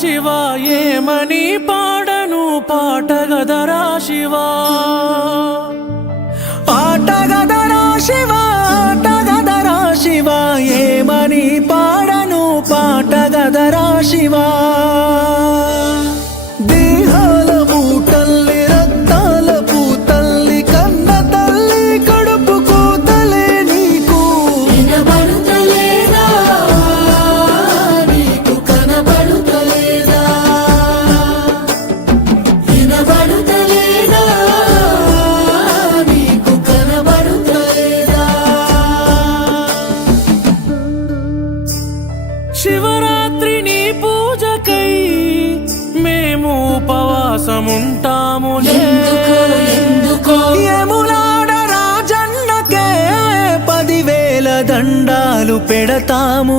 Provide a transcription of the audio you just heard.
శివ ఏమని పాడను పాటగదరా శివ ఆటగదరా శివ ఆటగదరా శివ ఏమని పాడను పాటగదరా శివ దేహాల మూటల్లి రక్తాల పూతల్లి కన్న తల్లి కడుపు కూతలే నీకు వినబడుతలేదా నీకు కనబడుతలేదా వినబడుతలేదా నీకు కనబడుతలేదా శివరాత్రి నీ పూజకై మేము ఉపవాసముంటాములే యములాడ రాజన్నకే 10,000 దండాలు పెడతాము.